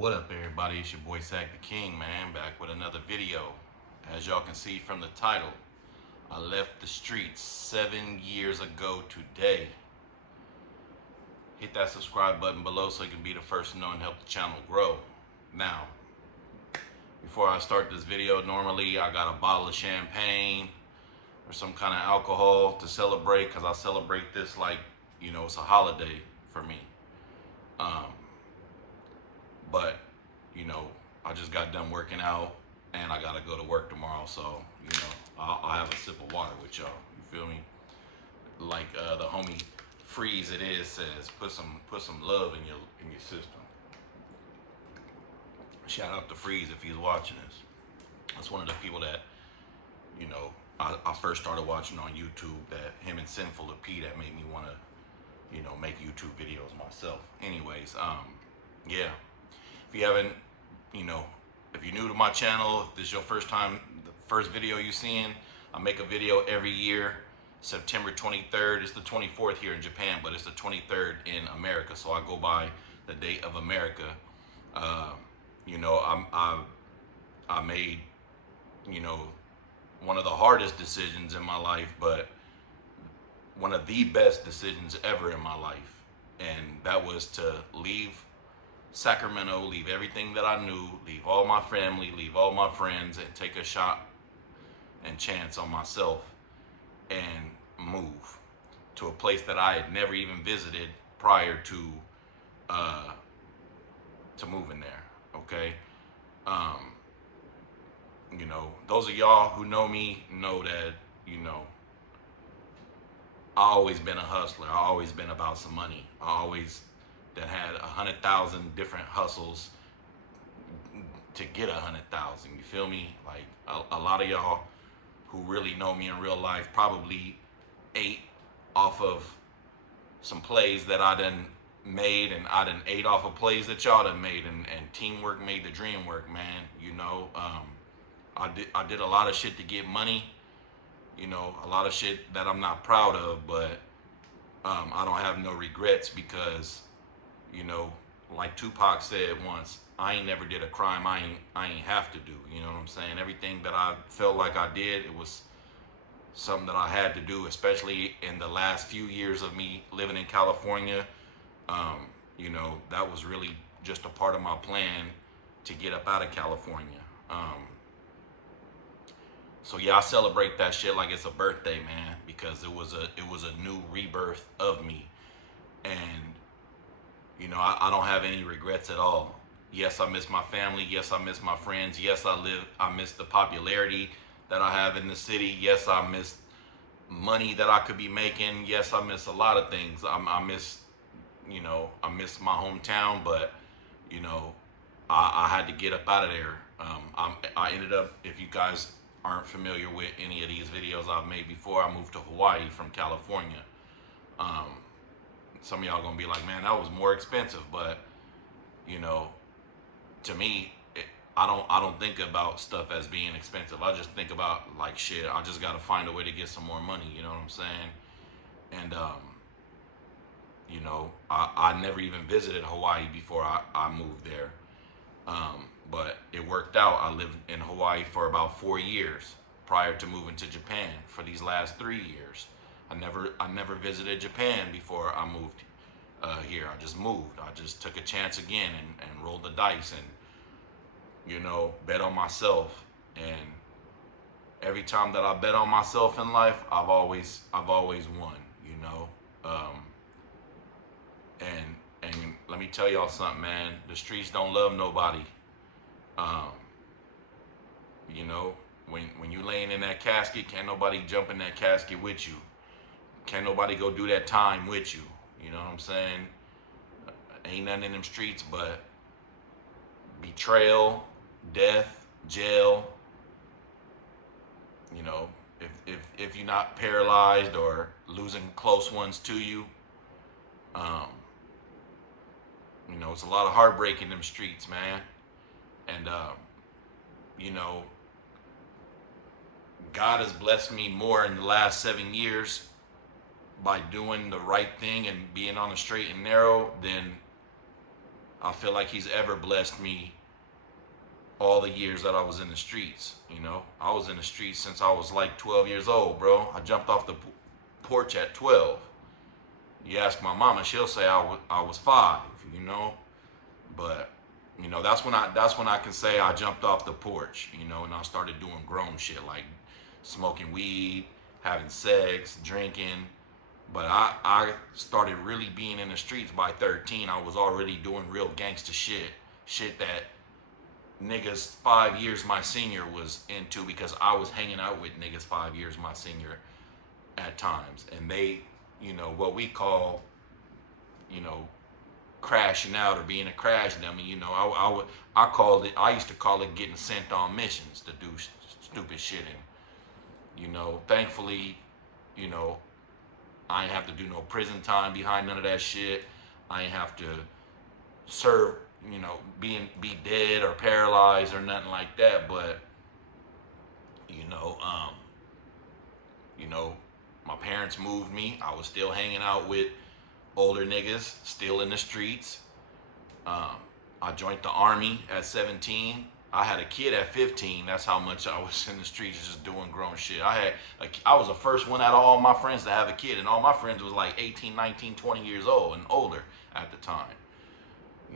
What up, everybody? It's your boy Sack the King, man, back with another video. As y'all can see from the title, I left the streets 7 years ago today. Hit that subscribe button below so you can be the first to know and help the channel grow. Now, before I start this video, normally I got a bottle of champagne or some kind of alcohol to celebrate, because I celebrate this like, it's a holiday for me. But I just got done working out and I gotta go to work tomorrow, so I'll have a sip of water with y'all. You feel me? Like the homie Freeze It Is says, put some love in your system. Shout out to Freeze if he's watching this. That's one of the people that I first started watching on YouTube. That him and Sinful of P that made me want to make YouTube videos myself. Anyways, yeah. If you haven't, if you're new to my channel, if this is your first time, the first video you're seeing, I make a video every year. September 23rd, it's the 24th here in Japan, but it's the 23rd in America, so I go by the date of America. I made, one of the hardest decisions in my life, but one of the best decisions ever in my life. And that was to leave Sacramento, leave everything that I knew, leave all my family, leave all my friends, and take a shot and chance on myself and move to a place that I had never even visited prior to moving there. Okay. Those of y'all who know me know that, I always been a hustler. I always been about some money. I always that had 100,000 different hustles to get 100,000. You feel me? Like a lot of y'all who really know me in real life probably ate off of some plays that I done made, and I done ate off of plays that y'all done made, and teamwork made the dream work, man. I did a lot of shit to get money, a lot of shit that I'm not proud of, but I don't have no regrets, because like Tupac said once, I ain't never did a crime I ain't have to do. You know what I'm saying? Everything that I felt like I did, it was something that I had to do, especially in the last few years of me living in California. That was really just a part of my plan to get up out of California. So yeah, I celebrate that shit like it's a birthday, man, because it was a new rebirth of me. And I don't have any regrets at all. Yes, I miss my family. Yes, I miss my friends. Yes, I miss the popularity that I have in the city. Yes, I miss money that I could be making. Yes, I miss a lot of things. I miss my hometown, but I had to get up out of there. I ended up, if you guys aren't familiar with any of these videos I've made before, I moved to Hawaii from California. Some of y'all gonna be like, man, that was more expensive, but to me, I don't think about stuff as being expensive. I just think about, like, shit, I just gotta find a way to get some more money. You know what I'm saying? And I never even visited Hawaii before I moved there. But it worked out. I lived in Hawaii for about 4 years prior to moving to Japan. For these last 3 years, I never visited Japan before I moved here. I just moved. I just took a chance again and rolled the dice and bet on myself. And every time that I bet on myself in life, I've always won. And let me tell y'all something, man. The streets don't love nobody. Um, when you laying in that casket, can't nobody jump in that casket with you. Can't nobody go do that time with you. You know what I'm saying? Ain't nothing in them streets but betrayal, death, jail. If you're not paralyzed or losing close ones to you, it's a lot of heartbreak in them streets, man. And God has blessed me more in the last 7 years by doing the right thing and being on the straight and narrow than I feel like he's ever blessed me all the years that I was in the streets. You know, I was in the streets since I was like 12 years old, bro. I jumped off the porch at 12. You ask my mama, she'll say I was 5, you know. But you know, that's when I can say I jumped off the porch, you know, and I started doing grown shit like smoking weed, having sex, drinking. But I started really being in the streets by 13. I was already doing real gangster shit. Shit that niggas 5 years my senior was into, because I was hanging out with niggas 5 years my senior at times. And they, you know, what we call, you know, crashing out or being a crash dummy. You know, I called it. I used to call it getting sent on missions to do stupid shit. And you know, thankfully, you know, I ain't have to do no prison time behind none of that shit. I ain't have to serve, you know, be dead or paralyzed or nothing like that. But you know, you know, my parents moved me. I was still hanging out with older niggas, still in the streets. Um, I joined the army at 17. I had a kid at 15. That's how much I was in the streets just doing grown shit. I was the first one out of all my friends to have a kid, and all my friends was like 18, 19, 20 years old and older at the time.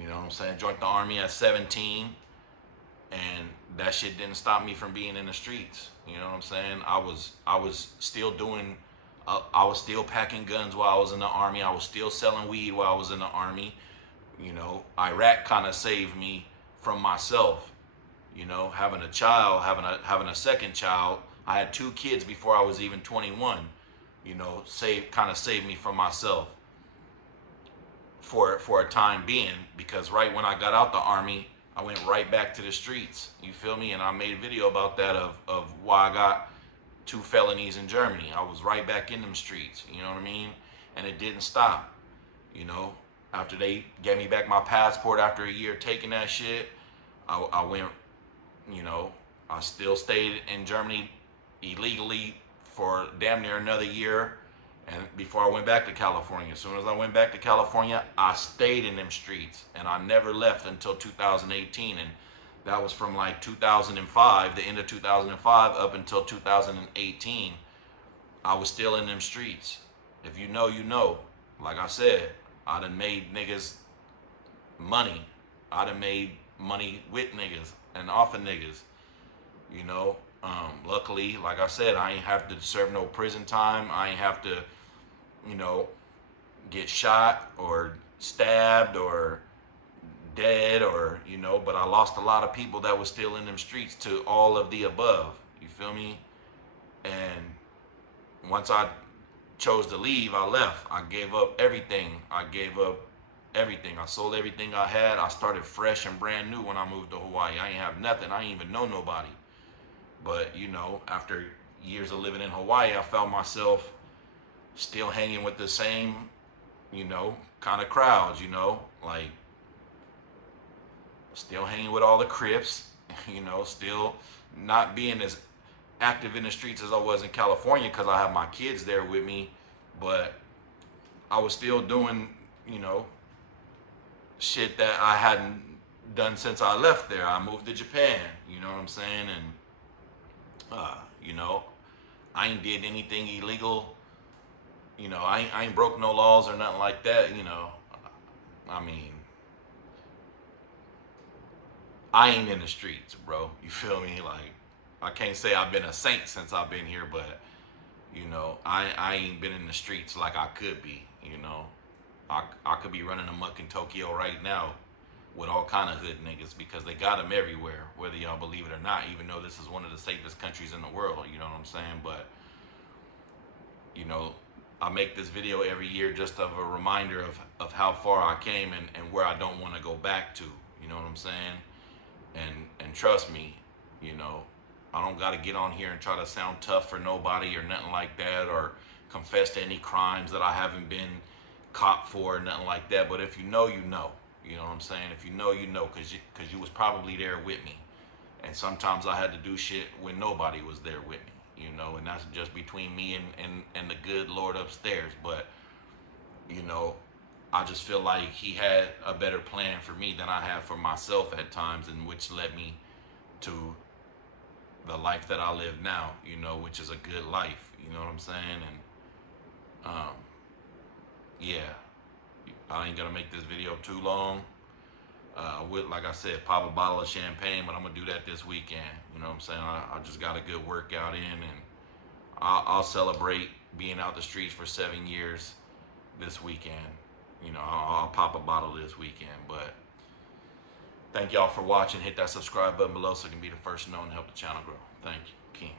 You know what I'm saying? Joined the army at 17, and that shit didn't stop me from being in the streets. You know what I'm saying? I was still doing. I was still packing guns while I was in the army. I was still selling weed while I was in the army. You know, Iraq kind of saved me from myself. You know, having a child, having a second child. I had 2 kids before I was even 21. You know, saved me from myself for a time being, because right when I got out the army, I went right back to the streets. You feel me? And I made a video about that of why I got 2 felonies in Germany. I was right back in them streets. You know what I mean? And it didn't stop. You know, after they gave me back my passport after a year taking that shit, I went, you know, I still stayed in Germany illegally for damn near another year. And before I went back to California, as soon as I went back to California, I stayed in them streets, and I never left until 2018. And that was from like 2005, the end of 2005, up until 2018. I was still in them streets. If you know, you know. Like I said, I done made niggas money. I done made money with niggas and off of niggas. You know, luckily, like I said, I ain't have to serve no prison time. I ain't have to, you know, get shot or stabbed or dead, or, you know, but I lost a lot of people that was still in them streets to all of the above. You feel me? And once I chose to leave, I left. I gave up everything. I sold everything I had. I started fresh and brand new when I moved to Hawaii. I ain't have nothing. I ain't even know nobody. But, you know, after years of living in Hawaii, I found myself still hanging with the same, you know, kind of crowds, you know, like still hanging with all the Crips, you know, still not being as active in the streets as I was in California because I have my kids there with me. But I was still doing, you know, shit that I hadn't done since I left there. I moved to Japan, you know what I'm saying? And, you know, I ain't did anything illegal. You know, I ain't broke no laws or nothing like that, you know. I mean, I ain't in the streets, bro. You feel me? Like, I can't say I've been a saint since I've been here, but, you know, I ain't been in the streets like I could be, you know. I could be running amok in Tokyo right now with all kind of hood niggas because they got them everywhere, whether y'all believe it or not, even though this is one of the safest countries in the world, you know what I'm saying? But, you know, I make this video every year just of a reminder of how far I came and where I don't want to go back to, you know what I'm saying? And trust me, you know, I don't got to get on here and try to sound tough for nobody or nothing like that, or confess to any crimes that I haven't been caught for or nothing like that. But if you know, you know. You know what I'm saying? If you know, you know, because you was probably there with me. And sometimes I had to do shit when nobody was there with me, you know, and that's just between me and the good Lord upstairs. But, you know, I just feel like he had a better plan for me than I have for myself at times, and which led me to the life that I live now, you know, which is a good life. You know what I'm saying? And yeah, I ain't gonna make this video too long. With, like I said, pop a bottle of champagne, but I'm gonna do that this weekend. You know what I'm saying? I just got a good workout in, and I'll celebrate being out the streets for 7 years this weekend. You know, I'll pop a bottle this weekend. But thank y'all for watching. Hit that subscribe button below so you can be the first to know and help the channel grow. Thank you, King.